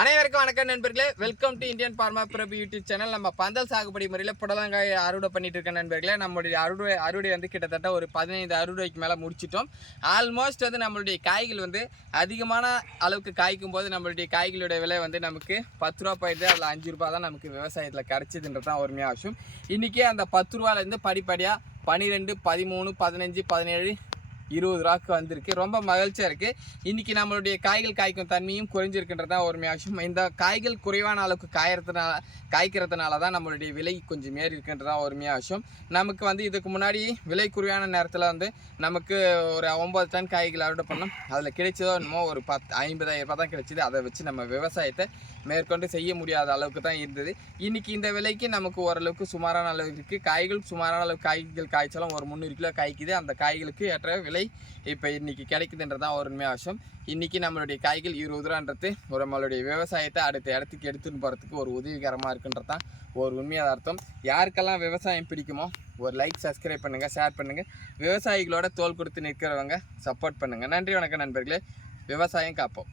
அனைவருக்கும் வணக்கம் நண்பர்களே. Welcome to Indian pharma Prabhu YouTube channel நம்ம பந்தல் சாகுபடி முறையில் புடலங்காய் அறுவடை பண்ணிட்டு இருக்க நண்பர்களே. நம்மளுடைய அறுவடை அறுவடை வந்து கிட்டத்தட்ட ஒரு பதினைந்து அறுவடைக்கு மேலே முடிச்சிட்டோம். ஆல்மோஸ்ட் வந்து நம்மளுடைய காய்கள் வந்து அதிகமான அளவுக்கு காய்க்கும் போது நம்மளுடைய காய்களுடைய விலை வந்து நமக்கு பத்து ரூபா போயிடுது. அதில் அஞ்சு ரூபா தான் நமக்கு விவசாயத்தில் கிடச்சிதுன்றது தான் ஒருமையாக விஷயம். இன்றைக்கி அந்த பத்து ரூபாலேருந்து படிப்படியாக பன்னிரெண்டு பதிமூணு பதினஞ்சு பதினேழு இருபது ரூபாய்க்கு வந்திருக்கு. ரொம்ப மகிழ்ச்சியாக இருக்குது இன்றைக்கி நம்மளுடைய காய்கள் காய்க்கும் தன்மையும் குறைஞ்சிருக்குன்றது தான் ஒருமையாக விஷயம் இந்த காய்கள் குறைவான அளவுக்கு காயறதுனால காய்க்கிறதுனால தான் நம்மளுடைய விலை கொஞ்சம் ஏறி இருக்குன்றது தான் ஒருமையாக விஷயம் நமக்கு வந்து இதுக்கு முன்னாடி விலை குறைவான நேரத்தில் வந்து நமக்கு ஒரு ஒம்பது டன் காய்கள் அறுவடை பண்ணோம். அதில் கிடைச்சதோ என்னமோ ஒரு பத்து ஐம்பதாயிரம் ரூபாய் தான் கிடைச்சிது. அதை வச்சு நம்ம விவசாயத்தை மேற்கொண்டு செய்ய முடியாத அளவுக்கு தான் இருந்தது. இன்றைக்கி இந்த விலைக்கு நமக்கு ஓரளவுக்கு சுமாரான அளவுக்கு இருக்குது காய்கள் சுமாரான அளவுக்கு காய்கள் காய்ச்சாலும் ஒரு முந்நூறு கிலோ காய்க்குது. அந்த காய்களுக்கு ஏற்ற விலை இப்போ இன்றைக்கி கிடைக்குதுன்றது தான் ஒரு உண்மை விஷயம் இன்றைக்கி நம்மளுடைய காய்கள் இருபது ரூபான்றது ஒரு நம்மளுடைய விவசாயத்தை அடுத்த இடத்துக்கு எடுத்துன்னு போகிறதுக்கு ஒரு உதவிகரமாக இருக்குன்றது தான் ஒரு உண்மையான அர்த்தம். யாருக்கெல்லாம் விவசாயம் பிடிக்குமோ ஒரு லைக் சப்ஸ்கிரைப் பண்ணுங்கள் ஷேர் பண்ணுங்கள் விவசாயிகளோட தோல் கொடுத்து நிற்கிறவங்க சப்போர்ட் பண்ணுங்கள் நன்றி வணக்கம் நண்பர்களே. விவசாயம் காப்போம்.